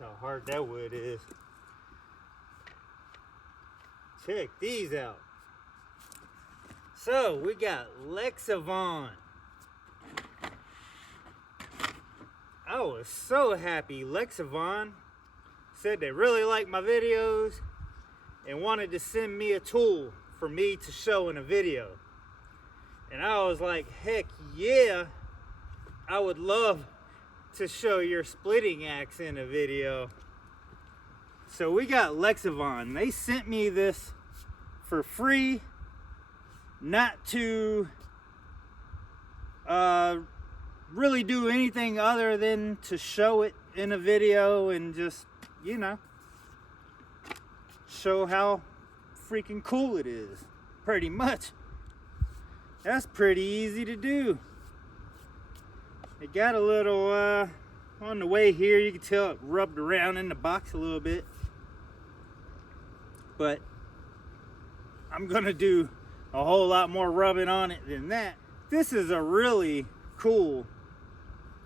How hard that wood is. Check these out. So we got Lexavon. I was so happy. Lexivon said they really liked my videos and wanted to send me a tool for me to show in a video. And I was like, heck yeah, I would love to show your splitting axe in a video. So we got Lexivon. They sent me this for free, not to really do anything other than to show it in a video and just, you know, show how freaking cool it is. Pretty much. That's pretty easy to do. It got a little on the way here, you can tell it rubbed around in the box a little bit, but I'm gonna do a whole lot more rubbing on it than that. This is a really cool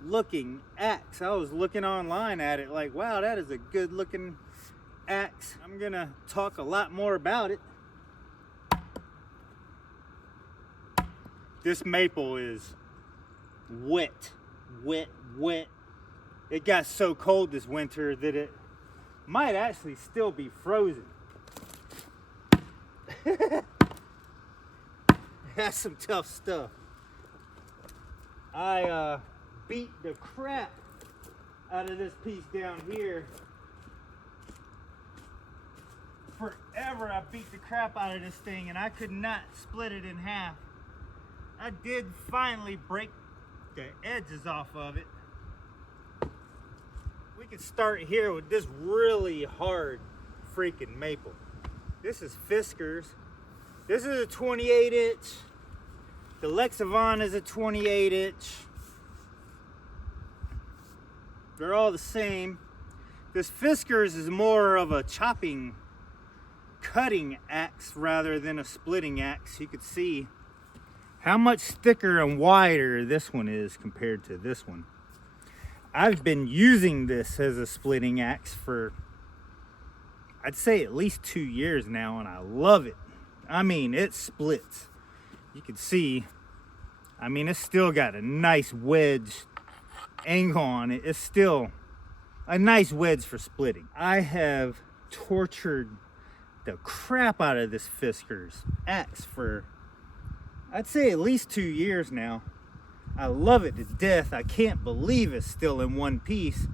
looking axe. I was looking online at it like, wow, that is a good looking axe. I'm gonna talk a lot more about it. This maple is wet. It got so cold this winter that it might actually still be frozen. That's some tough stuff. I beat the crap out of this piece down here. Forever I beat the crap out of this thing and I could not split it in half. I did finally break the edges off of it. We can start here with this really hard freaking maple. This is Fiskars. This is a 28 inch. The Lexavon is a 28 inch. They're all the same. This Fiskars is more of a cutting axe rather than a splitting axe. You could see how much thicker and wider this one is compared to this one. I've been using this as a splitting axe for, I'd say, at least 2 years now, and I love it. I mean, it splits. You can see, I mean, it's still got a nice wedge angle on it. It's still a nice wedge for splitting. I have tortured the crap out of this Fiskars axe for, I'd say, at least 2 years now. I love it to death. I can't believe it's still in one piece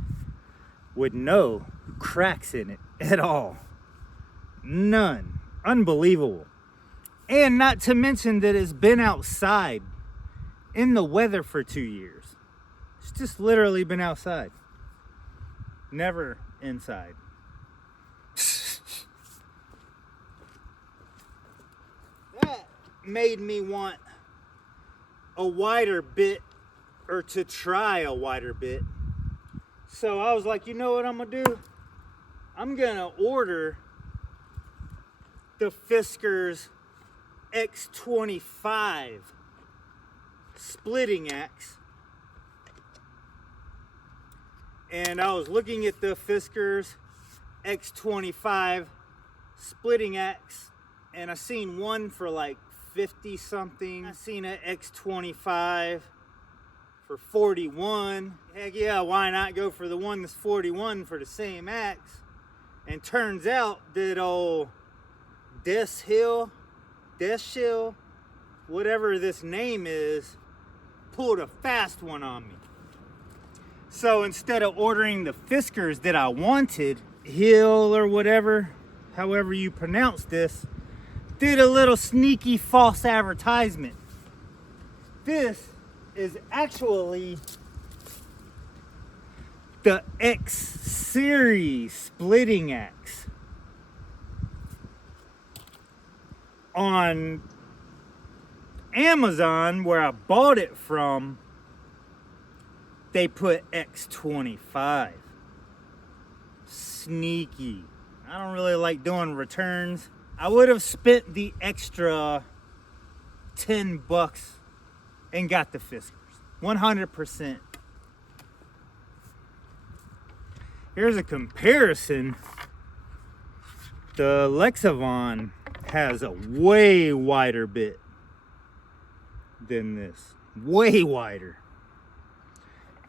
with no cracks in it at all. None. Unbelievable. And not to mention that it's been outside in the weather for 2 years. It's just literally been outside. Never inside. That made me want a wider bit, or to try a wider bit. So I was like, you know what I'm gonna do? I'm gonna order the Fiskars X25 splitting axe. And I was looking at the Fiskars X25 splitting axe, and I seen one for like 50 something. I seen an X25 for 41. Heck yeah, why not go for the one that's 41 for the same axe? And turns out that old Deshill, whatever this name is, pulled a fast one on me. So instead of ordering the Fiskars that I wanted, Hill or whatever, however you pronounce this, did a little sneaky false advertisement. This is actually the X series splitting axe. On Amazon, where I bought it from, they put X25. Sneaky. I don't really like doing returns. I would have spent the extra $10 and got the Fiskars. 100%. Here's a comparison. The Lexavon has a way wider bit than this. Way wider.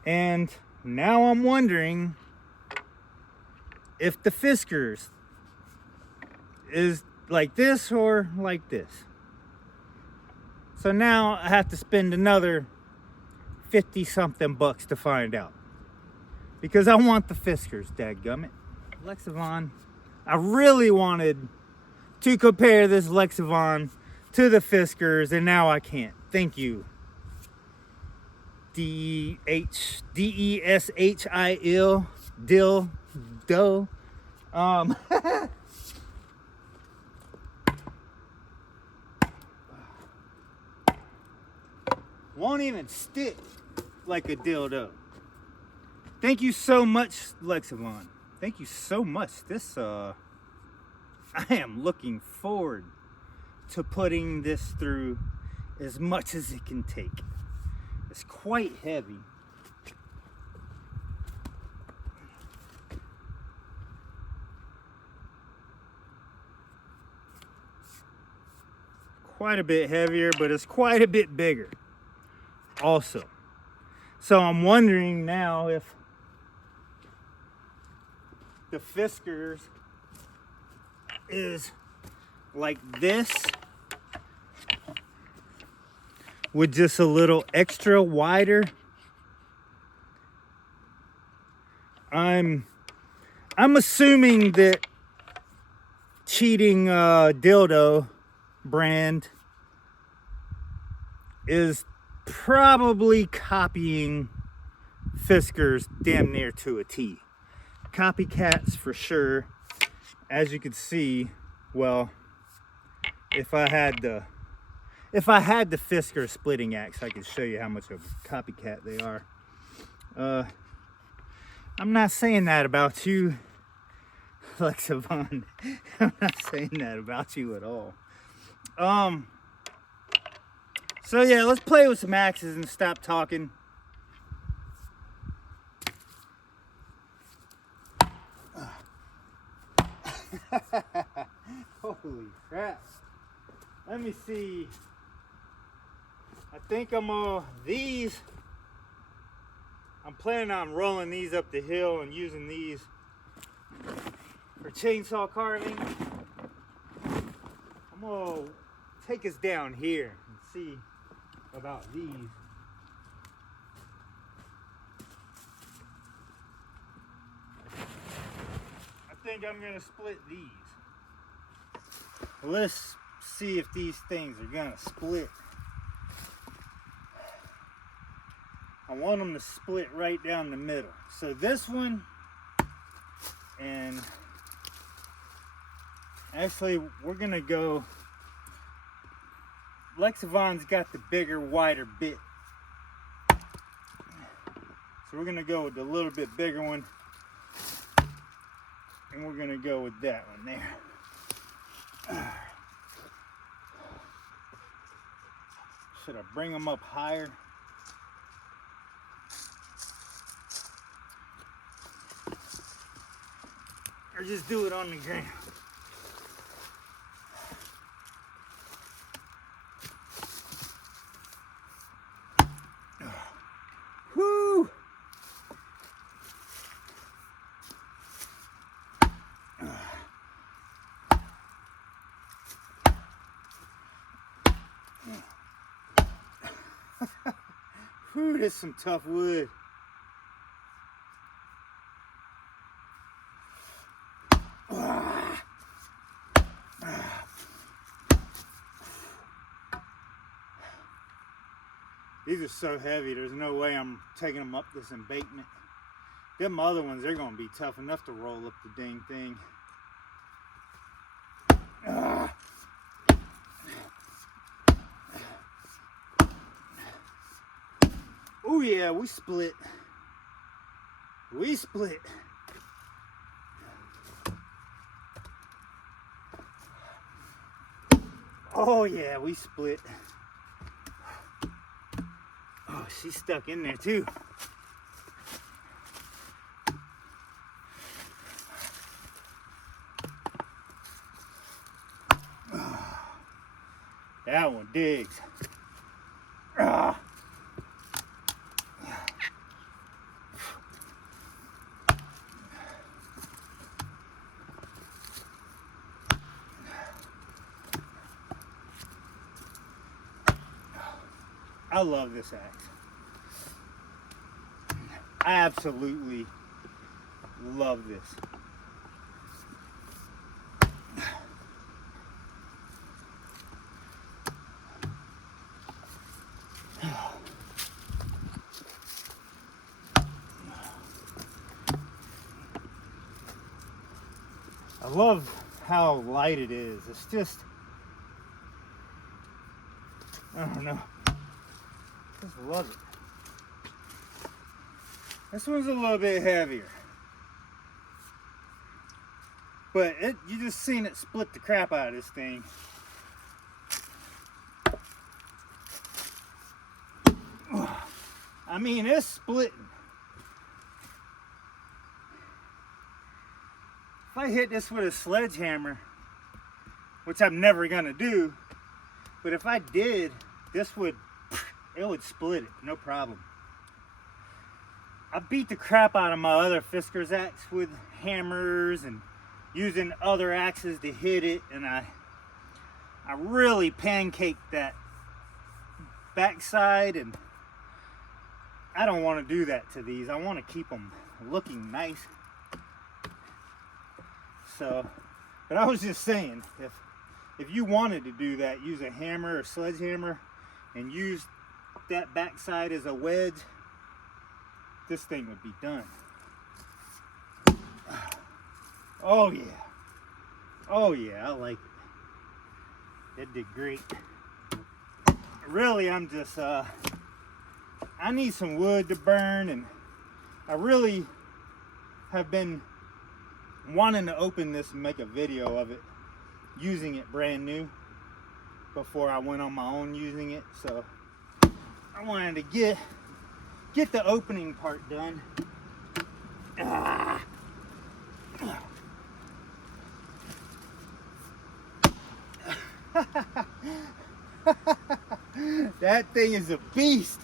And now I'm wondering if the Fiskars is like this or like this. So now I have to spend another 50 something bucks to find out. Because I want the Fiskars, dadgummit. Lexavon. I really wanted to compare this Lexivon to the Fiskars, and now I can't. Thank you. DESHIL Dill Doe. Won't even stick like a dildo. Thank you so much, Lexavon. Thank you so much. This I am looking forward to putting this through as much as it can take. It's quite heavy. Quite a bit heavier, but it's quite a bit bigger also. So I'm wondering now if the Fiskars is like this with just a little extra wider. I'm assuming that cheating dildo brand is probably copying Fiskars damn near to a T. Copycats for sure. As you can see, well, if I had the Fiskars splitting axe, I could show you how much of a copycat they are. I'm not saying that about you, Lexavon. I'm not saying that about you at all. So yeah, let's play with some axes and stop talking. Holy crap. Let me see. I think I'm planning on rolling these up the hill and using these for chainsaw carving. I'm gonna take us down here and see about these. I think I'm gonna split these. Let's see if these things are gonna split. I want them to split right down the middle. So this one, and actually we're gonna go, Lexavon's got the bigger, wider bit. So we're gonna go with the little bit bigger one, and we're gonna go with that one there. Should I bring them up higher? Or just do it on the ground? Whoo! Whew, this is some tough wood. These are so heavy, there's no way I'm taking them up this embankment. Them other ones, they're gonna be tough enough to roll up the dang thing. Oh yeah, we split. We split. Oh yeah, we split. Oh, she's stuck in there too. That one digs. Ah. I love this axe. I absolutely love this. I love how light it is. It's just, I don't know. Just love it. This one's a little bit heavier, but you just seen it split the crap out of this thing. I mean, it's splitting. If I hit this with a sledgehammer, which I'm never gonna do, but if I did, it would split it, no problem. I beat the crap out of my other Fiskars axe with hammers and using other axes to hit it, and I really pancaked that backside, and I don't want to do that to these. I want to keep them looking nice. So, but I was just saying, if you wanted to do that, use a hammer or sledgehammer and use that backside as a wedge, this thing would be done. Oh yeah. Oh yeah, I like it. It did great. Really, I'm just, I need some wood to burn, and I really have been wanting to open this and make a video of it, using it brand new before I went on my own using it. So I wanted to get the opening part done. That thing is a beast.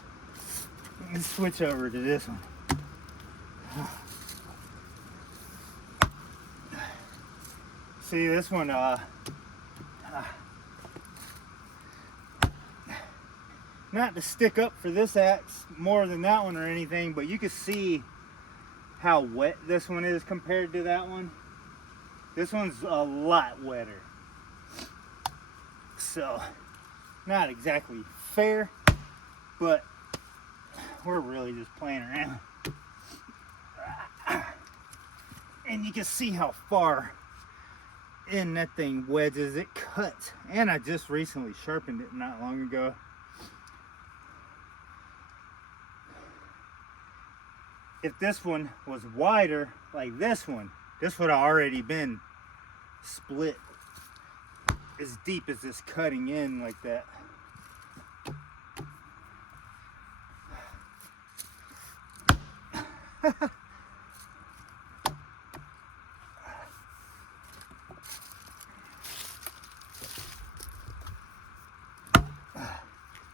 Let's switch over to this one. See, this one, not to stick up for this axe more than that one or anything, but you can see how wet this one is compared to that one. This one's a lot wetter. So, not exactly fair, but we're really just playing around. And you can see how far in that thing wedges, it cuts. And I just recently sharpened it not long ago. If this one was wider like this one, this would have already been split as deep as this cutting in like that.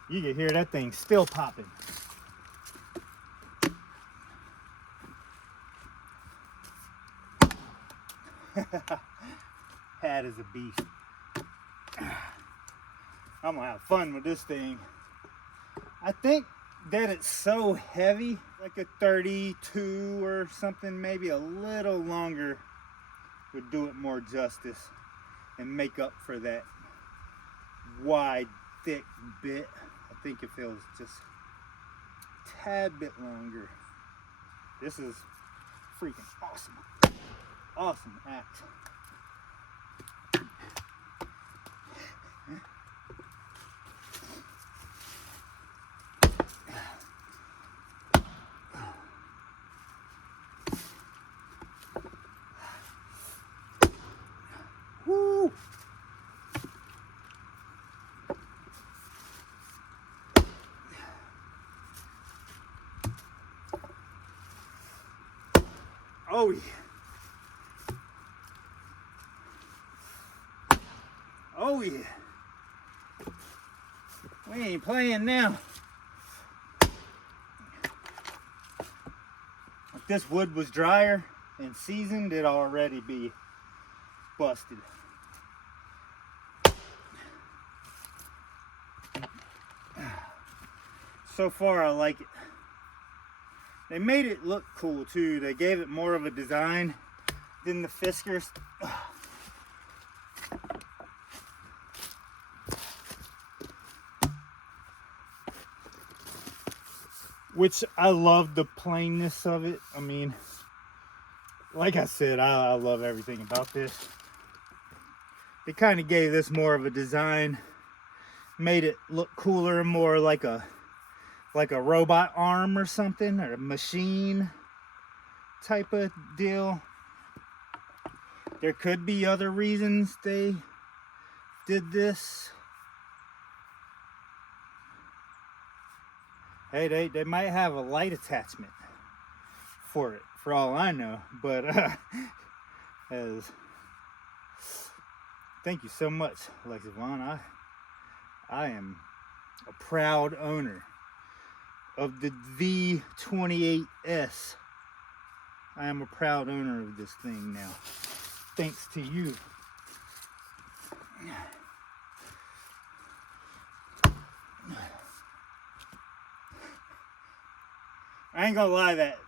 You can hear that thing still popping. Hat is a beast. I'm gonna have fun with this thing. I think that it's so heavy, like a 32 or something, maybe a little longer would do it more justice and make up for that wide, thick bit. I think if it was just a tad bit longer. This is freaking awesome. Awesome axe. Woo! Oh yeah. Oh yeah. We ain't playing now. If this wood was drier and seasoned, it'd already be busted. So far, I like it. They made it look cool too. They gave it more of a design than the Fiskars. Which I love the plainness of it. I mean, like I said, I love everything about this. They kind of gave this more of a design, made it look cooler, more like a robot arm or something, or a machine type of deal. There could be other reasons they did this. Hey, they might have a light attachment for it, for all I know. But thank you so much, Lexivon. I am a proud owner of the V28S. I am a proud owner of this thing now, thanks to you. I ain't gonna lie, that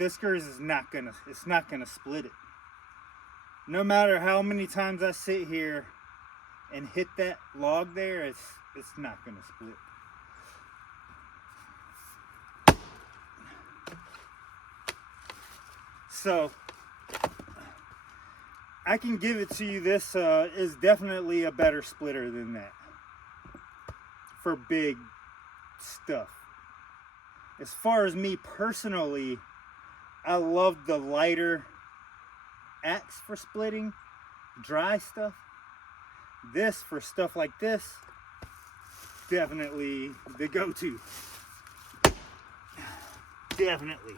Fiskars is not gonna split it. No matter how many times I sit here and hit that log there, it's not gonna split. So I can give it to you, this is definitely a better splitter than that for big stuff. As far as me personally, I love the lighter axe for splitting dry stuff. This, for stuff like this, definitely the go-to. Definitely.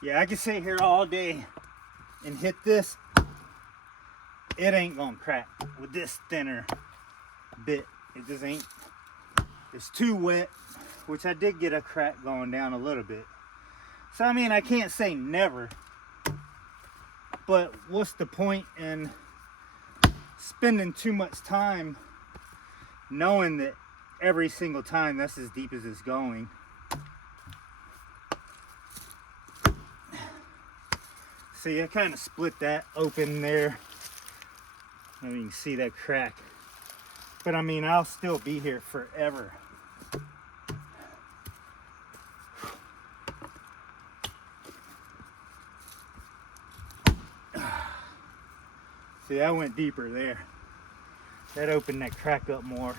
Yeah, I can sit here all day and hit this. It ain't gonna crack with this thinner bit. It just ain't. It's too wet, which I did get a crack going down a little bit. So I mean, I can't say never, but what's the point in spending too much time knowing that every single time that's as deep as it's going? See, I kind of split that open there. I mean, you can see that crack. But I mean, I'll still be here forever. See, I went deeper there. That opened that crack up more.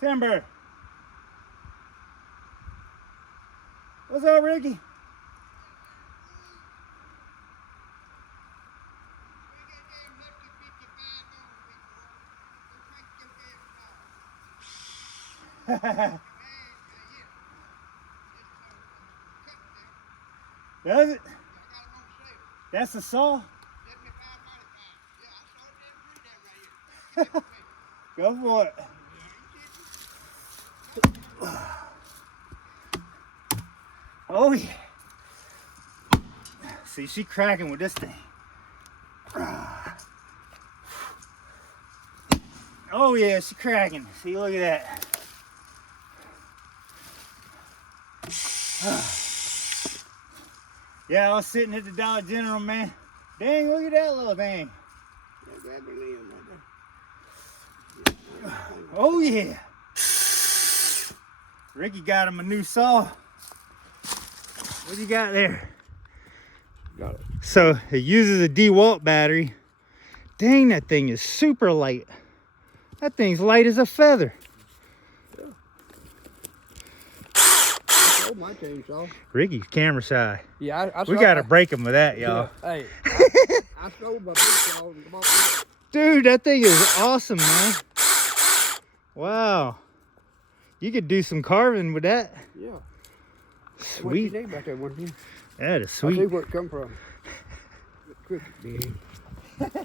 Timber. What's up, Ricky? Does it? That's the saw? Go for it. Oh yeah. See, she cracking with this thing. Oh yeah, she cracking. See, look at that. Yeah, I was sitting at the Dollar General, man. Dang, look at that little thing. Oh yeah. Ricky got him a new saw. What do you got there? Got it. So it uses a DeWalt battery. Dang, that thing is super light. That thing's light as a feather. Yeah. I sold my chainsaw. Ricky's camera shy. Yeah, we gotta break him with that, y'all. Yeah. Hey, I sold my big saw. Dude, that thing is awesome, man. Wow. You could do some carving with that. Yeah. Sweet. What you name about that one here? That is I sweet. see where it come from. Cricket big. Look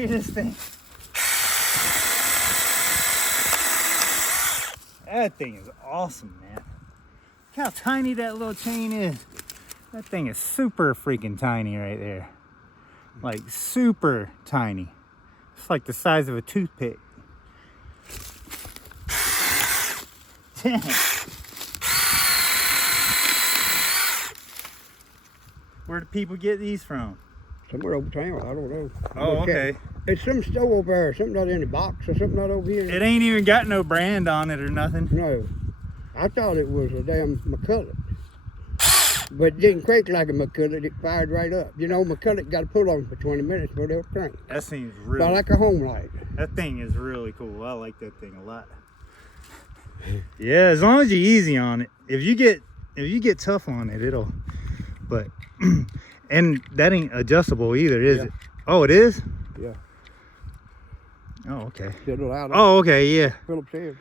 at this thing. That thing is awesome, man. Look how tiny that little chain is. That thing is super freaking tiny right there. Like super tiny. It's like the size of a toothpick. Damn. Where do people get these from? Somewhere over town, I don't know. Oh, okay. It's some store over there, something not in the box or something not over here. It ain't even got no brand on it or nothing. No. I thought it was a damn McCulloch. But it didn't crank like a McCulloch, it fired right up. You know, McCulloch got to pull on for 20 minutes before they'll crank. That seems really About like a home light. That thing is really cool. I like that thing a lot. Yeah, as long as you're easy on it. If you get tough on it, it'll. But and that ain't adjustable either, is it? Oh, it is? Yeah. Oh, okay. Oh, okay, yeah. Phillips head.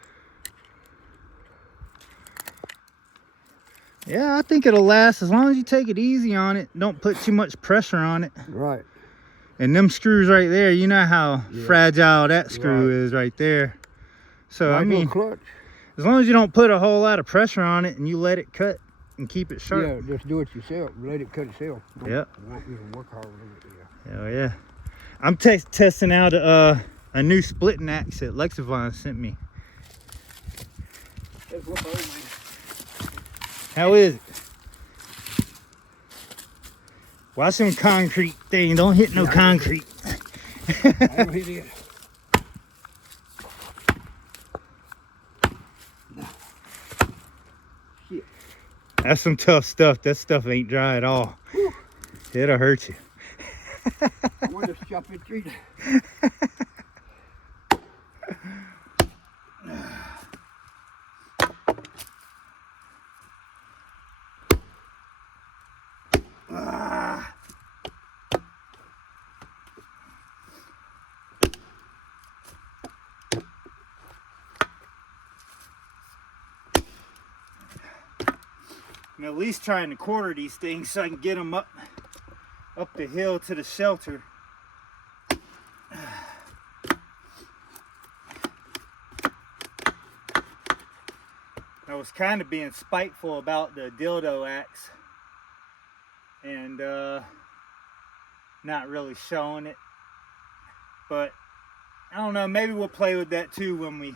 Yeah, I think it'll last as long as you take it easy on it. Don't put too much pressure on it. Right. And them screws right there, you know how fragile that screw is right there. So, I mean, clutch. As long as you don't put a whole lot of pressure on it and you let it cut and keep it sharp. Yeah, just do it yourself. Let it cut itself. Yeah. Don't even work hard with it. Yeah. Hell yeah. I'm testing out a new splitting axe that Lexivon sent me. How is it? Watch some concrete thing. Don't hit no concrete. I don't hit it. Shit. That's some tough stuff. That stuff ain't dry at all. Whew. It'll hurt you. I want to chop it tree. I'm at least trying to quarter these things so I can get them up the hill to the shelter. I was kind of being spiteful about the dildo axe and not really showing it, but I don't know, maybe we'll play with that too when we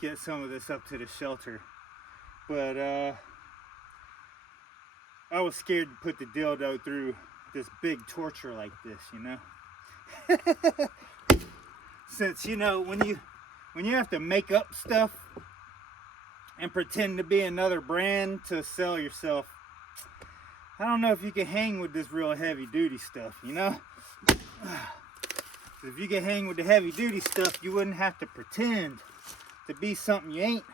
get some of this up to the shelter. But I was scared to put the dildo through this big torture like this, you know. Since, you know, when you have to make up stuff and pretend to be another brand to sell yourself, I don't know if you can hang with this real heavy duty stuff, you know. If you can hang with the heavy duty stuff, you wouldn't have to pretend to be something you ain't.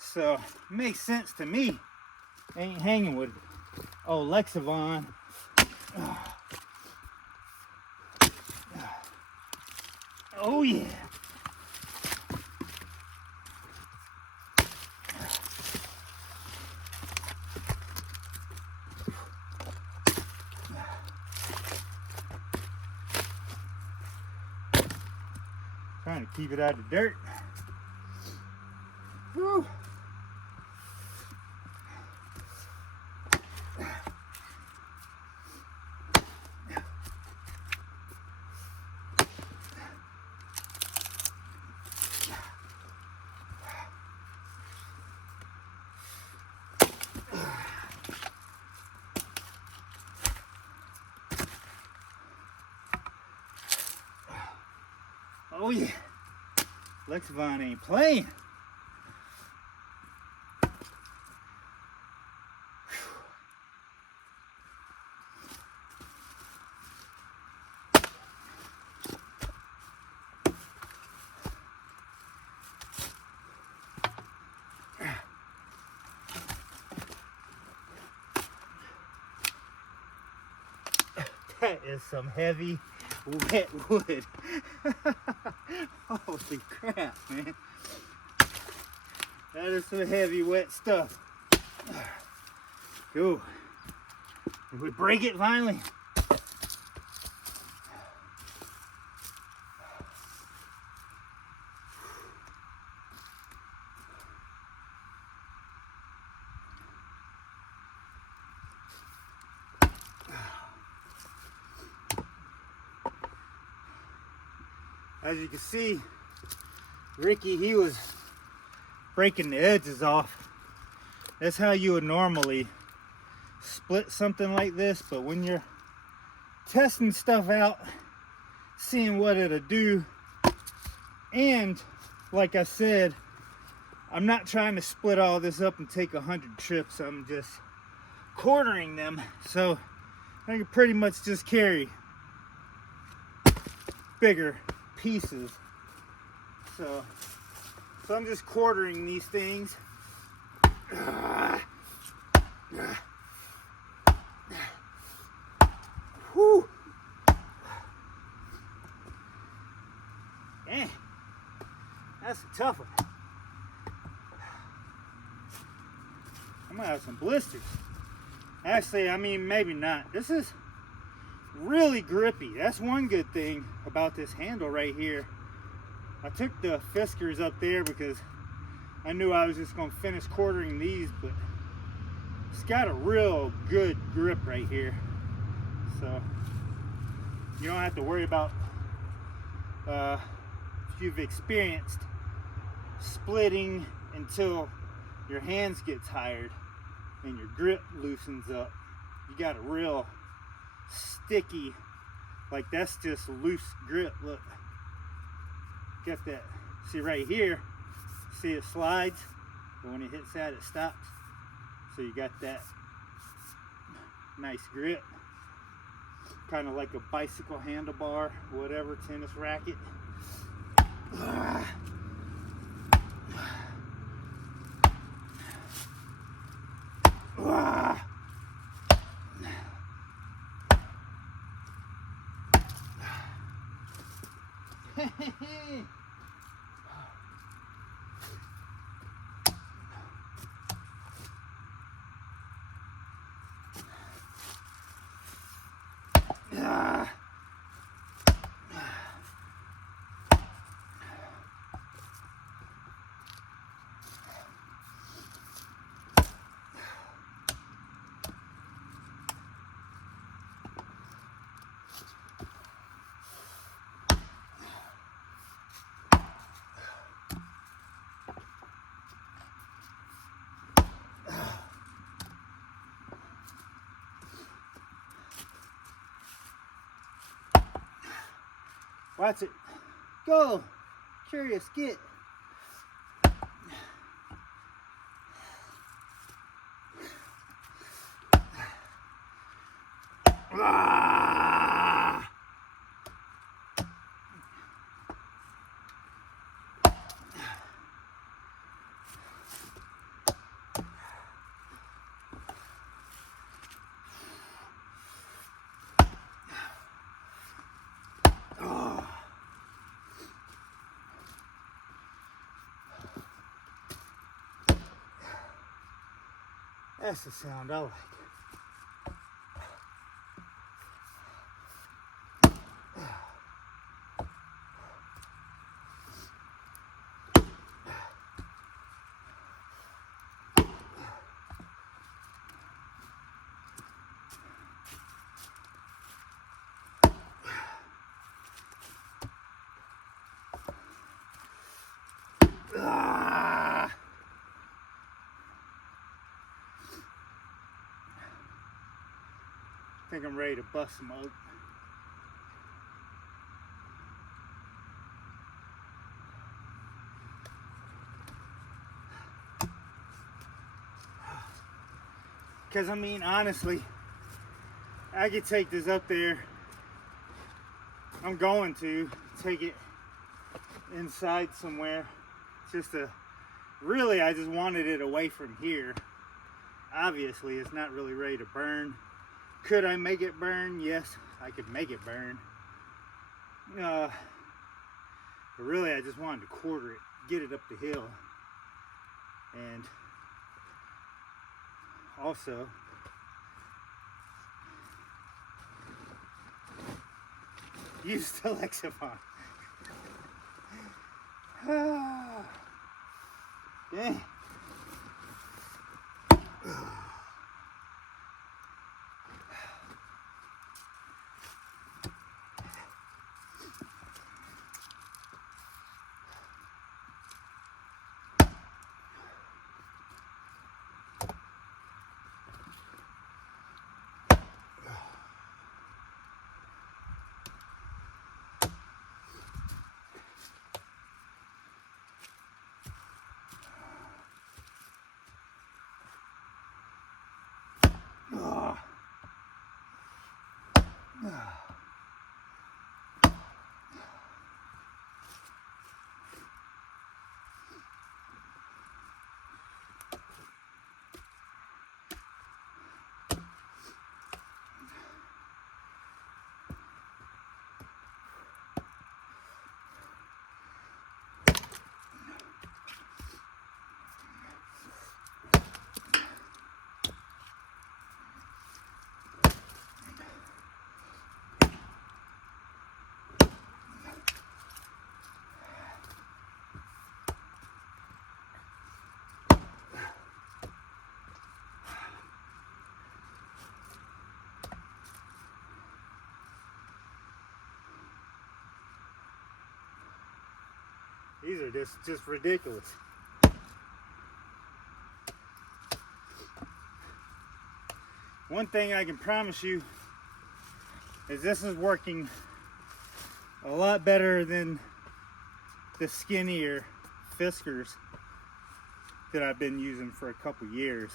So it makes sense to me. I ain't hanging with Lexavon. Oh yeah. Trying to keep it out of the dirt. Whew. Oh yeah, Lexivon ain't playing. That is some heavy wet wood. Holy crap, man. That is some heavy wet stuff. Cool. Did we break it finally? As you can see, Ricky, he was breaking the edges off. That's how you would normally split something like this, but when you're testing stuff out, seeing what it'll do, and like I said, I'm not trying to split all this up and take 100 trips. I'm just quartering them, so I can pretty much just carry bigger pieces. So I'm just quartering these things. Whew. Dang, that's a tough one. I'm gonna have some blisters. Actually, I mean, maybe not. This is really grippy. That's one good thing about this handle right here. I took the Fiskars up there because I knew I was just going to finish quartering these, but it's got a real good grip right here. So you don't have to worry about if you've experienced splitting until your hands get tired and your grip loosens up. You got a real sticky, like that's just loose grip. Look, got that. See right here, see it slides, but when it hits that it stops. So you got that nice grip, kind of like a bicycle handlebar, whatever, tennis racket. Watch it. Go. Curious, get. Ah! That's the sound I like. I think I'm ready to bust some oak. Because I mean, honestly, I could take this up there. I'm going to take it inside somewhere. Just to, really, I just wanted it away from here. Obviously, it's not really ready to burn. Could I make it burn? Yes, I could make it burn. But really, I just wanted to quarter it, get it up the hill, and also use the Lexivon. Dang. These are just ridiculous. One thing I can promise you is this is working a lot better than the skinnier Fiskars that I've been using for a couple years.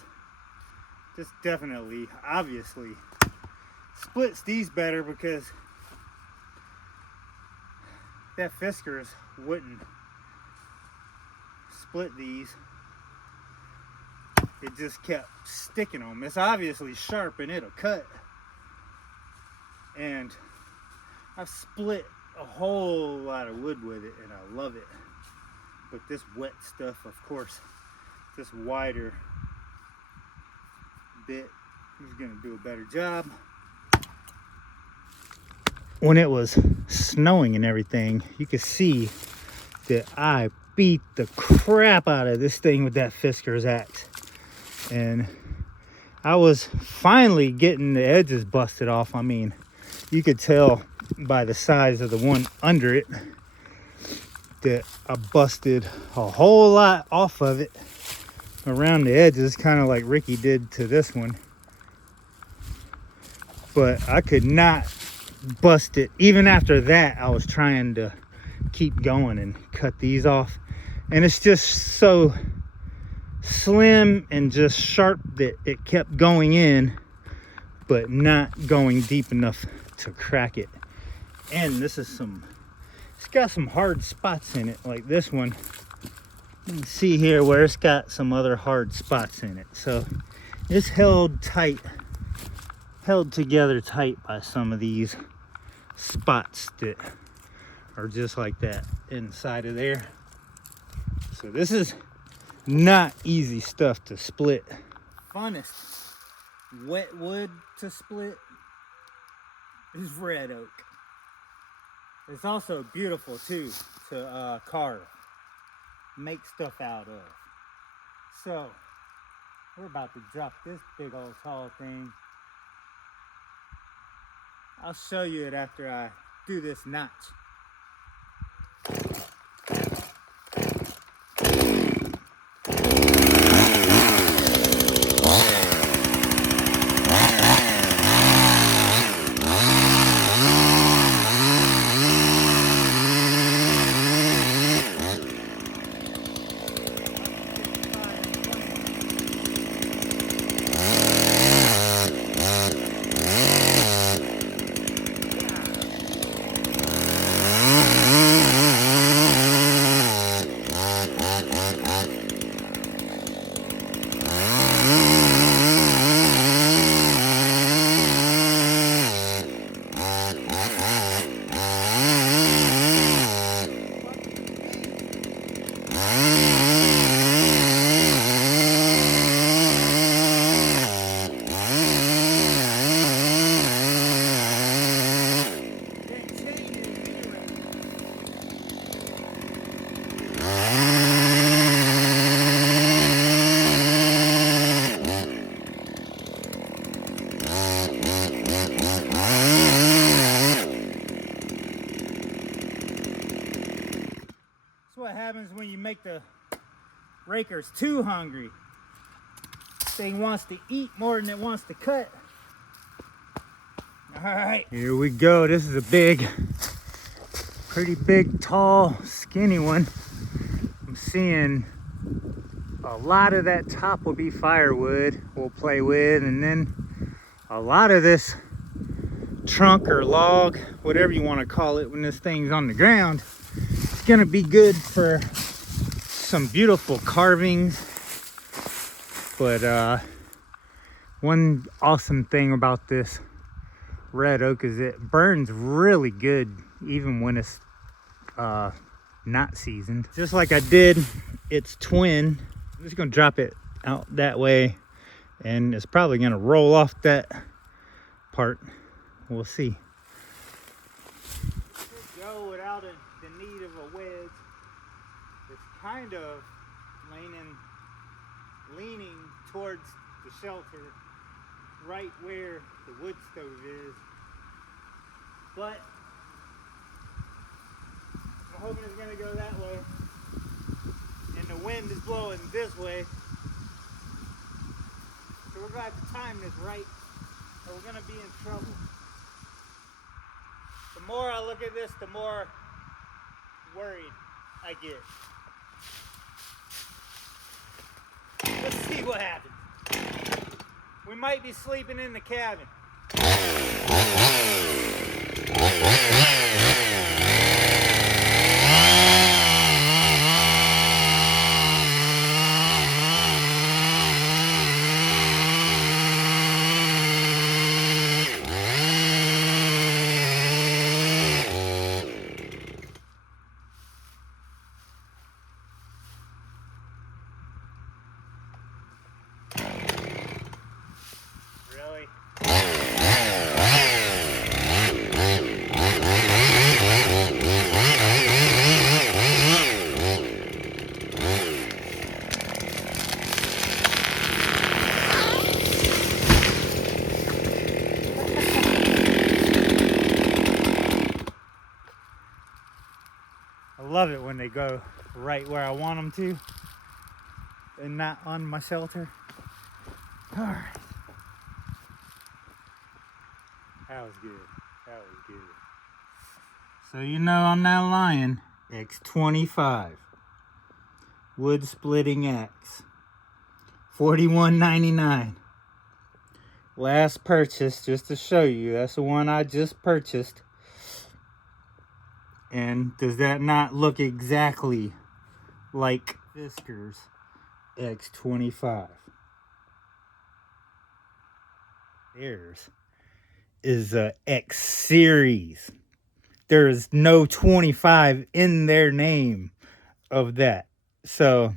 Just definitely, obviously, splits these better because that Fiskars wouldn't split these. It just kept sticking on them. It's obviously sharp and it'll cut. And I've split a whole lot of wood with it and I love it. But this wet stuff, of course, this wider bit is gonna do a better job. When it was snowing and everything, you could see that I beat the crap out of this thing with that Fiskars axe. And I was finally getting the edges busted off. I mean, you could tell by the size of the one under it that I busted a whole lot off of it around the edges, kind of like Ricky did to this one. But I could not bust it. Even after that, I was trying to keep going and cut these off. And it's just so slim and just sharp that it kept going in, but not going deep enough to crack it. And this is it's got some hard spots in it, like this one. You can see here where it's got some other hard spots in it. So it's held together tight by some of these spots that are just like that inside of there. So this is not easy stuff to split. Funnest wet wood to split is red oak. It's also beautiful too to carve, make stuff out of. So we're about to drop this big old tall thing. I'll show you it after I do this notch. make the rakers too hungry. This thing wants to eat more than it wants to cut. All right, here we go. This is a big, pretty big, tall, skinny one. I'm seeing a lot of that top will be firewood we'll play with, and then a lot of this trunk or log, whatever you want to call it, when this thing's on the ground, it's gonna be good for some beautiful carvings. But one awesome thing about this red oak is it burns really good even when it's not seasoned. Just like I did its twin, I'm just gonna drop it out that way, and it's probably gonna roll off that part. We'll see. Go without the need of a wedge. It's kind of leaning towards the shelter, right where the wood stove is. But I'm hoping it's gonna go that way. And the wind is blowing this way. So we're gonna have to time this right, or we're gonna be in trouble. The more I look at this, the more worried I get. Let's see what happens. We might be sleeping in the cabin. Really? I love it when they go right where I want them to and not on my shelter. All right. That was good. That was good. So you know I'm not lying. X25 wood splitting axe, $41.99. Last purchase, just to show you. That's the one I just purchased. And does that not look exactly like Fiskars X25? Theirs is a X series. There is no 25 in their name of that. So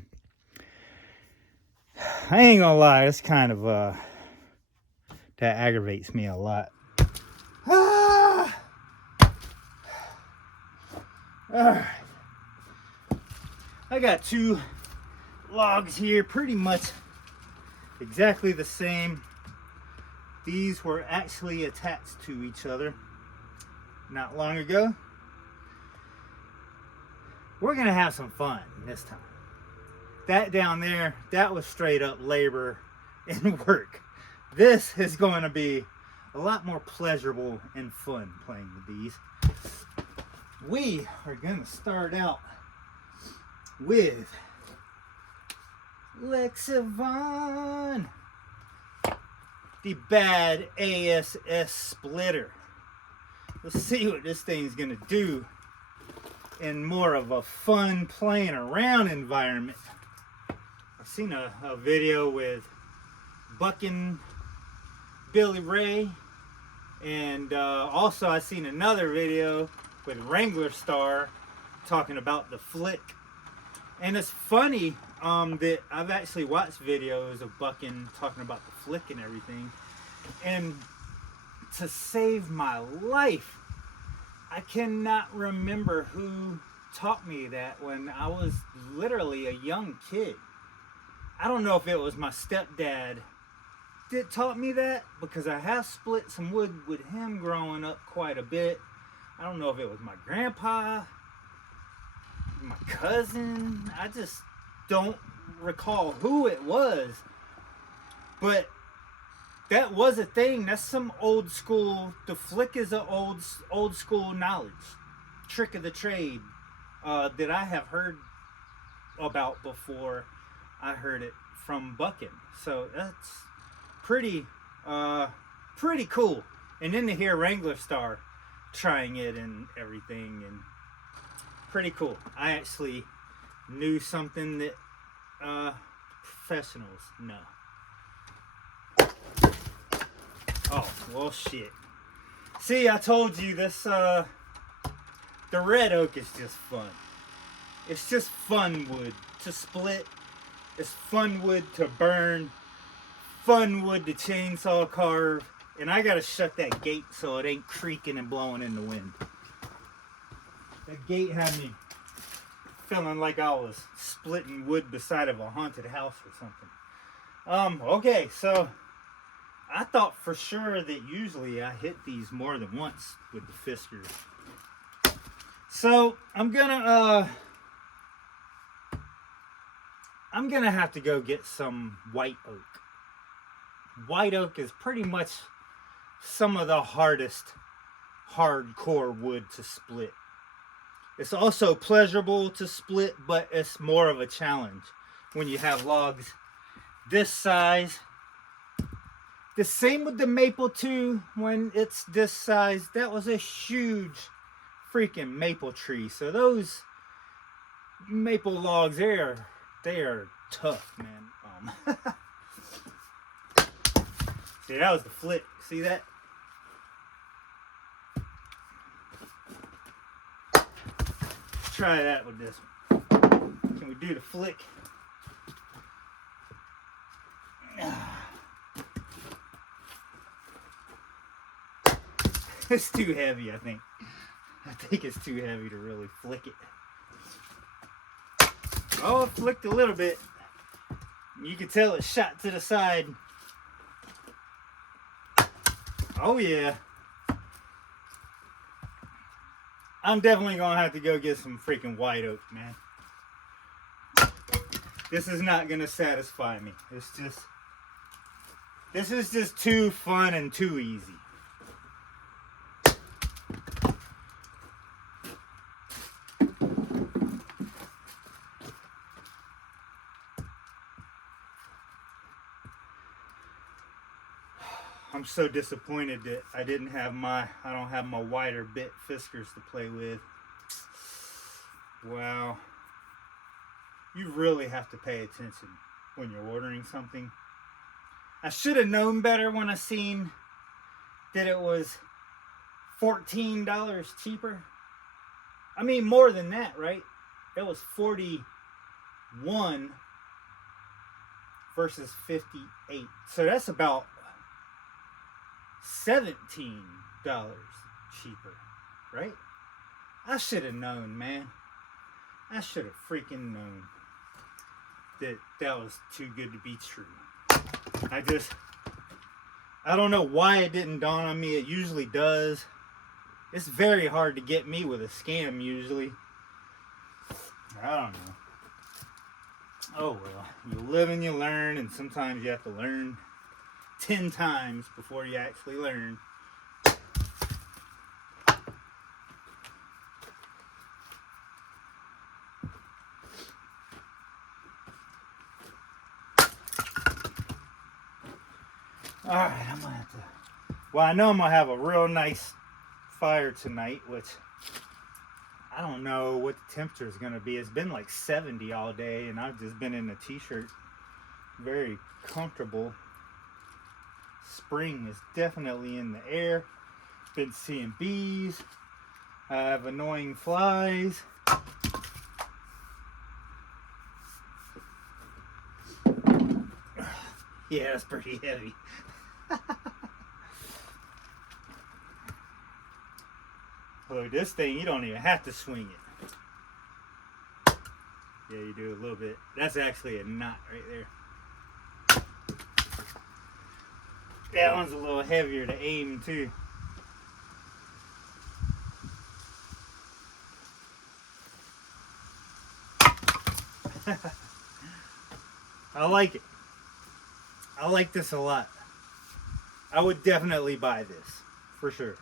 I ain't gonna lie, it's kind of that aggravates me a lot. Ah! Alright. I got two logs here, pretty much exactly the same. These were actually attached to each other not long ago. We're gonna have some fun this time. That down there, that was straight up labor and work. This is going to be a lot more pleasurable and fun playing with these. We are gonna start out with Lexivon, the bad ASS splitter. Let's see what this thing's gonna do in more of a fun playing around environment. I've seen a video with Bucking Billy Ray, and also I've seen another video with Wrangler Star talking about the flick. And it's funny that I've actually watched videos of Bucking talking about the flick and everything, and to save my life, I cannot remember who taught me that when I was literally a young kid. I don't know if it was my stepdad that taught me that, because I have split some wood with him growing up quite a bit. I don't know if it was my grandpa, my cousin. I just don't recall who it was. But that was a thing. That's some old school. The flick is a old school knowledge, trick of the trade that I have heard about before. I heard it from Bucking, so that's pretty cool. And then to hear Wrangler Star trying it and everything, and pretty cool. I actually knew something that professionals know. Oh, well, shit. See, I told you this, the red oak is just fun. It's just fun wood to split. It's fun wood to burn. Fun wood to chainsaw carve. And I gotta shut that gate so it ain't creaking and blowing in the wind. That gate had me feeling like I was splitting wood beside of a haunted house or something. Okay, so I thought for sure that usually I hit these more than once with the Fiskars. So I'm gonna have to go get some white oak. White oak is pretty much some of the hardest hardcore wood to split. It's also pleasurable to split, but it's more of a challenge when you have logs this size. The same with the maple too, when it's this size. That was a huge freaking maple tree. So those maple logs, they are tough, man. See, that was the flick. See that? Let's try that with this one. Can we do the flick? It's too heavy, I think. I think it's too heavy to really flick it. Oh, it flicked a little bit. You can tell it shot to the side. Oh yeah. I'm definitely gonna have to go get some freaking white oak, man. This is not gonna satisfy me. This is just too fun and too easy. I'm so disappointed that I don't have my wider bit Fiskars to play with. Wow. You really have to pay attention when you're ordering something. I should have known better when I seen that it was $14 cheaper. I mean, more than that, right? It was 41 versus 58. So that's about $17 cheaper, right? I should have known, man. I should have freaking known that was too good to be true. I don't know why it didn't dawn on me. It usually does. It's very hard to get me with a scam usually. I don't know. Oh well, you live and you learn, and sometimes you have to learn 10 times before you actually learn. Alright, I'm gonna have to... Well, I know I'm gonna have a real nice fire tonight, which I don't know what the temperature is gonna be. It's been like 70 all day, and I've just been in a t-shirt. Very comfortable. Spring is definitely in the air. Been seeing bees. I have annoying flies. Yeah, that's pretty heavy. Look, this thing, you don't even have to swing it. Yeah, you do a little bit. That's actually a knot right there. That one's a little heavier to aim too. I like it. I like this a lot. I would definitely buy this for sure.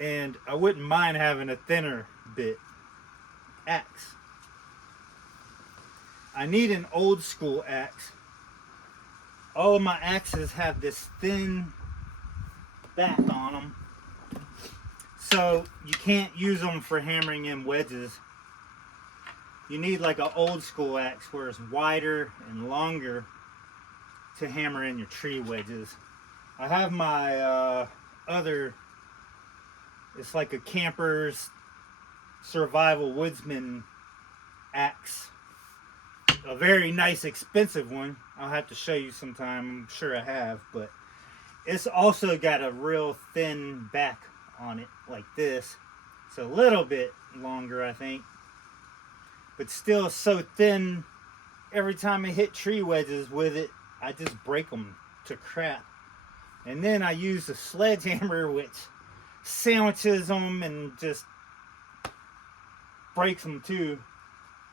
And I wouldn't mind having a thinner bit axe. I need an old school axe. All of my axes have this thin back on them, so you can't use them for hammering in wedges. You need like an old school axe where it's wider and longer to hammer in your tree wedges. I have my other, it's like a camper's survival woodsman axe. A very nice expensive one. I'll have to show you sometime. I'm sure I have, but it's also got a real thin back on it like this. It's a little bit longer, I think, but still so thin. Every time I hit tree wedges with it, I just break them to crap. And then I use a sledgehammer which sandwiches them and just breaks them too.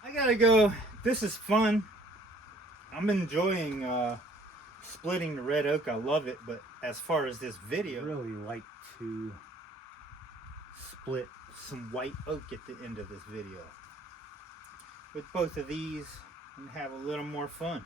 I gotta go. This is fun. I'm enjoying splitting the red oak. I love it, but as far as this video, I really like to split some white oak at the end of this video with both of these and have a little more fun.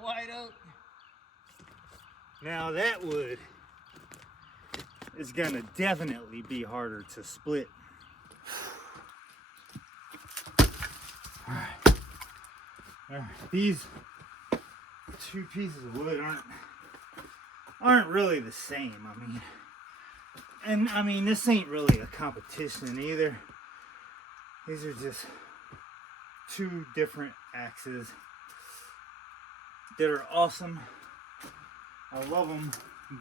White oak. Now that wood is gonna definitely be harder to split. All right. These two pieces of wood aren't really the same. I mean, this ain't really a competition either. These are just two different axes that are awesome. I love them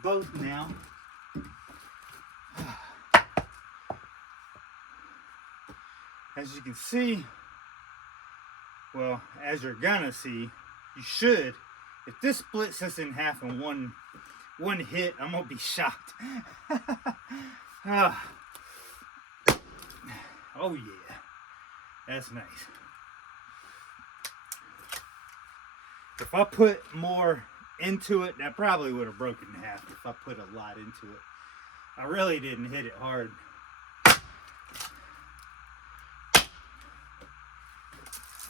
both now. As you can see, well, as you're gonna see, you should. If this splits this in half in one hit, I'm gonna be shocked. Oh yeah, that's nice. If I put more into it, that probably would have broken in half if I put a lot into it. I really didn't hit it hard.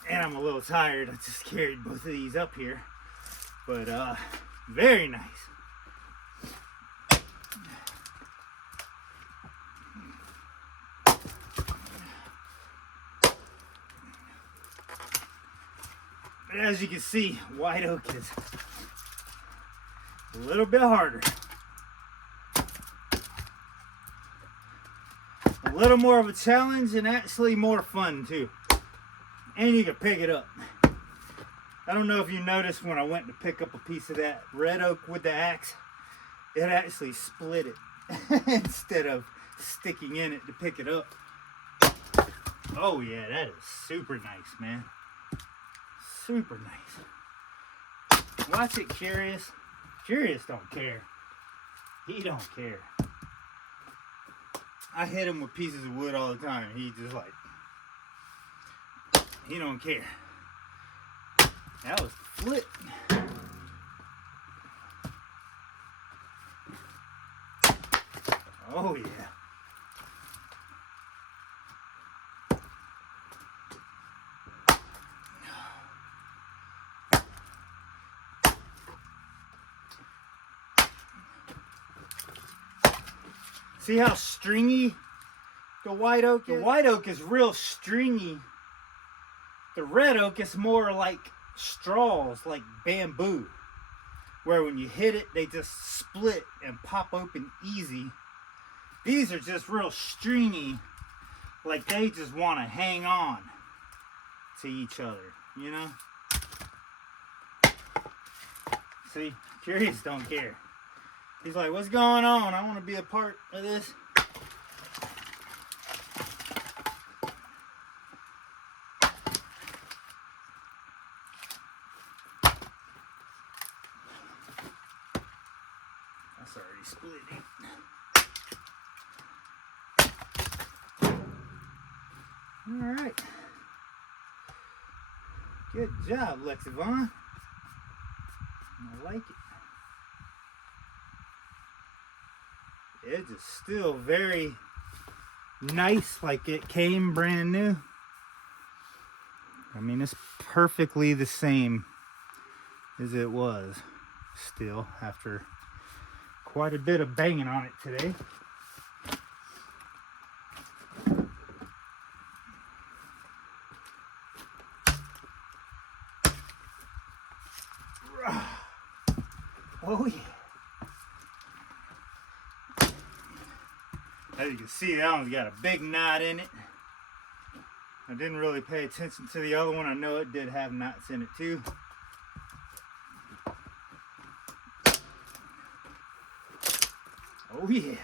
And I'm a little tired. I just carried both of these up here. But very nice. But as you can see, white oak is a little bit harder. A little more of a challenge and actually more fun too. And you can pick it up. I don't know if you noticed when I went to pick up a piece of that red oak with the axe, it actually split it instead of sticking in it to pick it up. Oh yeah, that is super nice, man. Super nice. Watch it, Curious. Curious don't care. He don't care. I hit him with pieces of wood all the time. He just like, he don't care. That was the flip. Oh yeah. See how stringy the white oak is? The white oak is real stringy. The red oak is more like straws like bamboo, where when you hit it, they just split and pop open easy. These are just real stringy, like they just want to hang on to each other, you know? See, Curious don't care. He's like, what's going on? I want to be a part of this. That's already splitting. All right. Good job, Lexivon. I like it. Edge is still very nice, like it came brand new. I mean, it's perfectly the same as it was still after quite a bit of banging on it today. Oh yeah. As you can see, that one's got a big knot in it. I didn't really pay attention to the other one. I know it did have knots in it too. Oh yeah.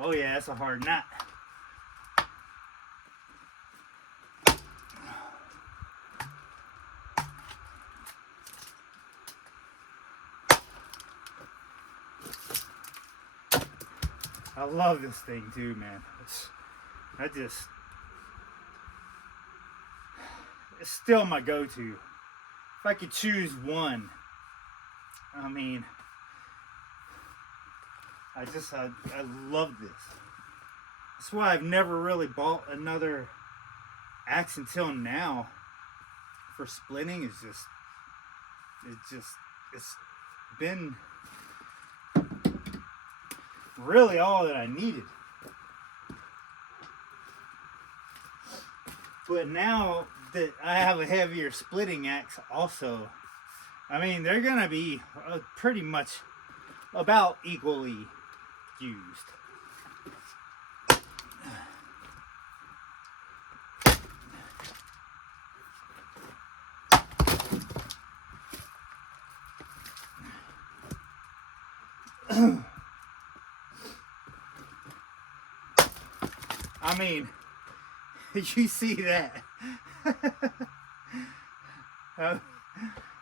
Oh yeah, that's a hard knot. I love this thing too, man. It's still my go-to. If I could choose one, I mean, I love this. That's why I've never really bought another axe until now for splitting. It's been really all that I needed. But now that I have a heavier splitting axe also, I mean, they're gonna be pretty much about equally used. I mean, you see that?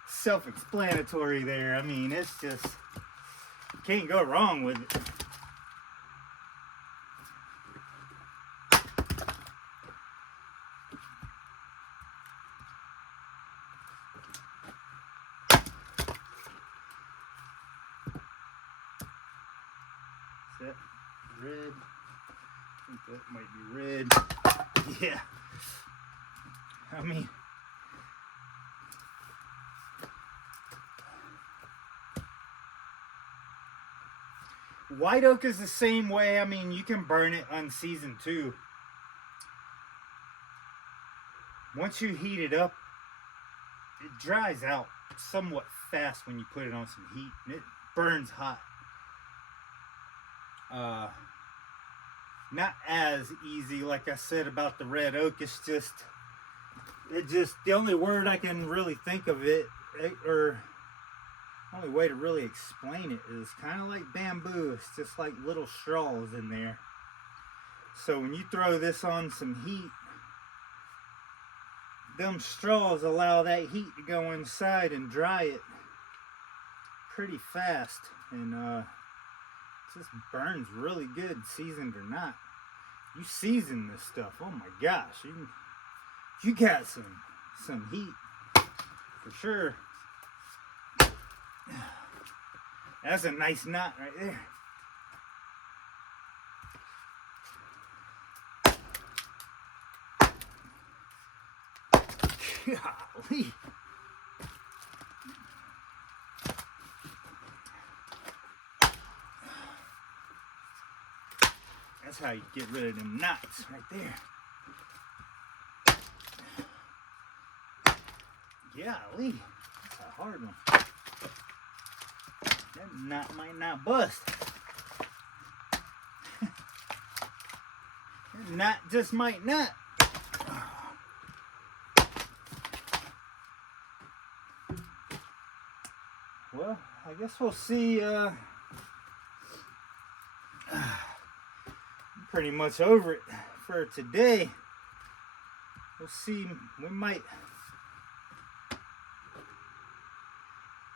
Self-explanatory there. I mean, it's just, can't go wrong with it. Is that red? I think that might be red. Yeah. I mean, white oak is the same way. I mean, you can burn it unseasoned too. Once you heat it up, it dries out somewhat fast when you put it on some heat, and it burns hot. Not as easy, like I said about the red oak. It's just the only word I can really think of it, or only way to really explain it, is kind of like bamboo. It's just like little straws in there. So when you throw this on some heat, them straws allow that heat to go inside and dry it pretty fast, and just burns really good, seasoned or not. You season this stuff, oh my gosh, you got some heat. for sure. That's a nice knot right there. Golly. That's how you get rid of them knots right there. Golly, that's a hard one. That knot might not bust. That knot just might not. Well, I guess we'll see. Pretty much over it for today. We'll see. We might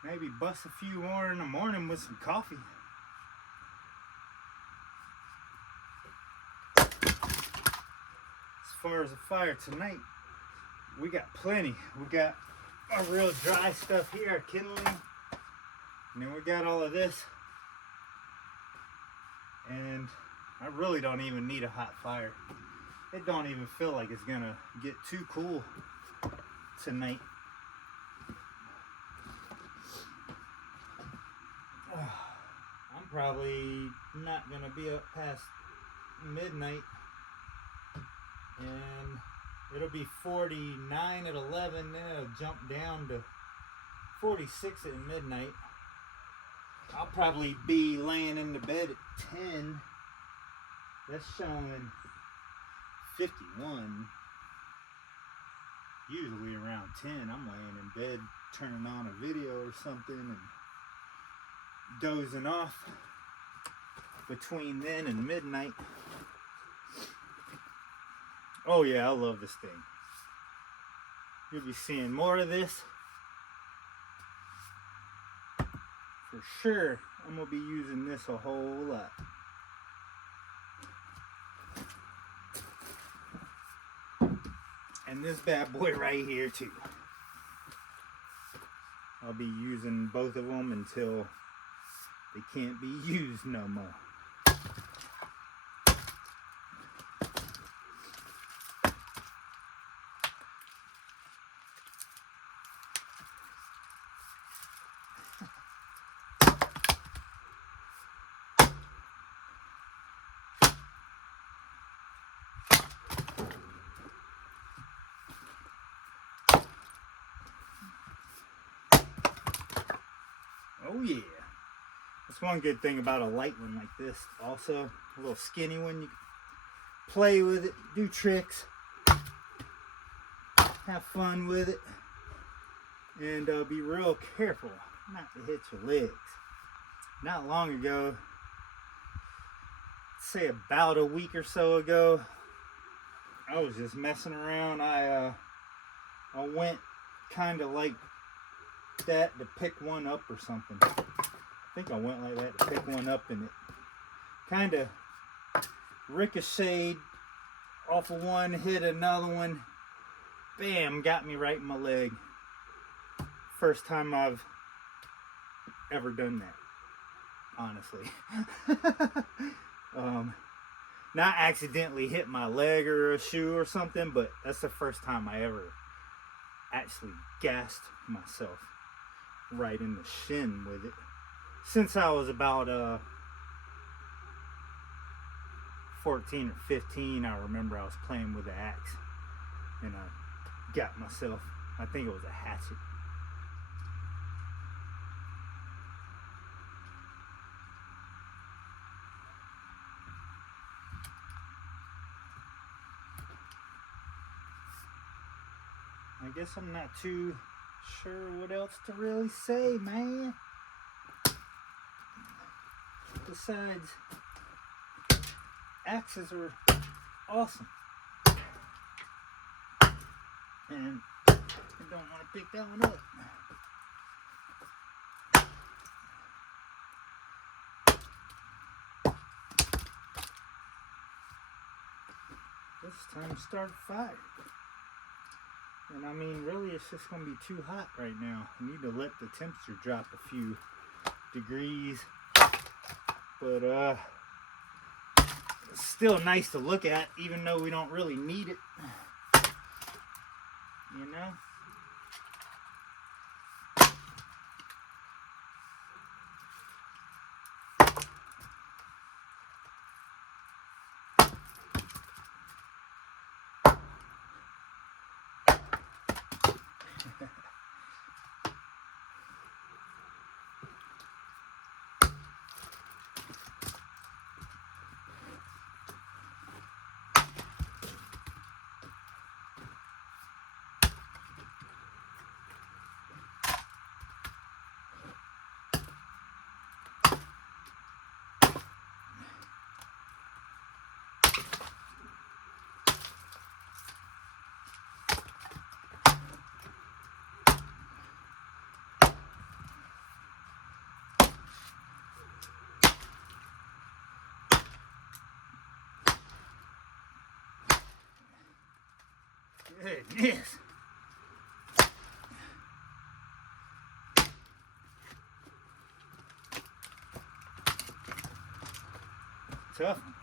maybe bust a few more in the morning with some coffee. As far as the fire tonight, we got plenty. We got our real dry stuff here, our kindling, and then we got all of this. And I really don't even need a hot fire. It don't even feel like it's gonna get too cool tonight. I'm probably not gonna be up past midnight, and it'll be 49 at 11, then it'll jump down to 46 at midnight. I'll probably be laying in the bed at 10. That's showing 51. Usually around 10, I'm laying in bed, turning on a video or something and dozing off between then and midnight. Oh yeah, I love this thing. You'll be seeing more of this. For sure, I'm gonna be using this a whole lot. And this bad boy right here too. I'll be using both of them until they can't be used no more. Oh yeah. That's one good thing about a light one like this. Also, a little skinny one. You can play with it, do tricks, have fun with it, and be real careful not to hit your legs. Not long ago, say about a week or so ago, I was just messing around. I went kind of like that to pick one up or something. I think I went like that to pick one up, and it kind of ricocheted off of one, hit another one, bam, got me right in my leg. First time I've ever done that, honestly. Not accidentally hit my leg or a shoe or something, but that's the first time I ever actually gassed myself right in the shin with it. Since I was about 14 or 15, I remember I was playing with the axe and I got myself, I think it was a hatchet. I guess I'm not too sure what else to really say, man. Besides, axes are awesome. And I don't want to pick that one up. It's time to start a fire. And I mean, really, it's just going to be too hot right now. We need to let the temperature drop a few degrees. But it's still nice to look at, even though we don't really need it. You know? Goodness. Tough.